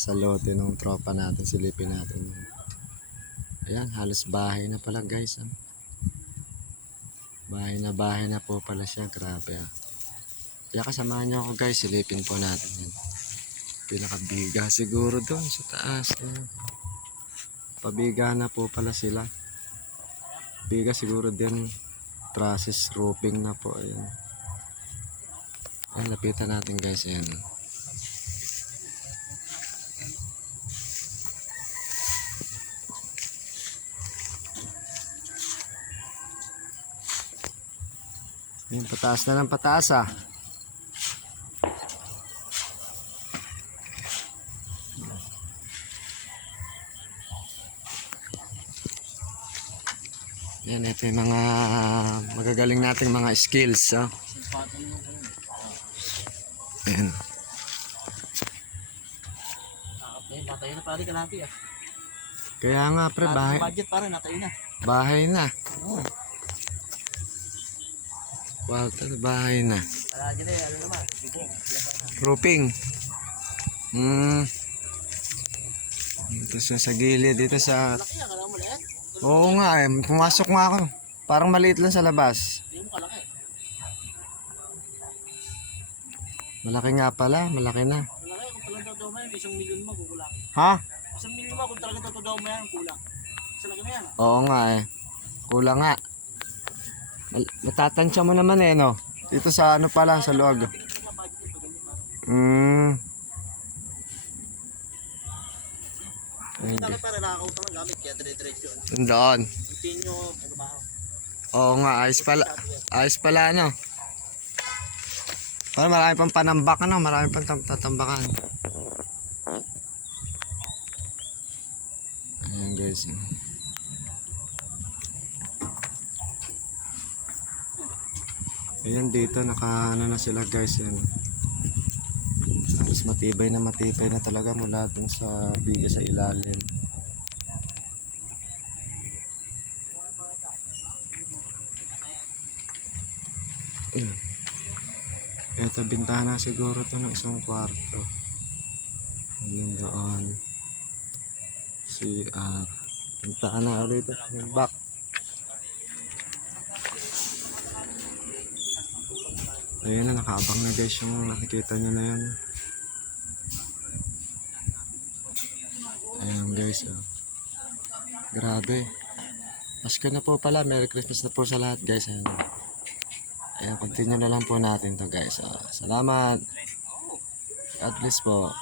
sa lote ng tropa natin, silipin natin. Ayan, halos bahay na pala guys. Bahay na po pala siya, grabe Kaya kasamahan nyo ako guys, silipin po natin yun. Pinakabiga siguro doon sa taas. Pabiga na po pala sila. Biga siguro din, trusses roofing na po. Ayan. Ayan, lapitan natin guys. Ayan. Ayan, pataas na ng pataas Yan, ito yung mga magagaling nating mga skills. Ayan. Natayo na pare kalati Kaya nga pre, bahay. Budget pare, natayo na. Bahay na. Kwarto, bahay na. Ano naman? Roofing. Dito sa gilid, dito sa... Laki yan, kala mo liit? Oo nga pumasok nga ako. Parang maliit lang sa labas. Hindi mo kalaki. Malaki nga pala, malaki na. Malaki, kung talagang totoo mo yan, 1 milyon mo, kukulang. Ha? 1 milyon mo, kung talagang totoo mo yan, kulang. Isa laki na yan. Oo nga Kulang nga. Matatansya mo naman no? Dito sa ano pa lang, sa loob. Hindi tayo pare, nakakaw pa lang gamit, kaya dire-diretso. Doon. Continue, trabaho. Oo nga, ayos pala ano. Marami pang panambak marami pang tatambakan. Ayan guys. Ayan dito, naka ano na sila guys. Ayan. Halos matibay na talaga mula dun sa biga sa ilalim. Ito, bintana siguro to ng isang kwarto. Ayun doon. Bintana ulit yung back. Ayun na, nakaabang na guys yung nakikita nyo na yan. Ayun guys. Grabe. Pasko na po pala. Merry Christmas na po sa lahat guys. Ayan, continue na lang po natin to guys. Salamat. God bless po.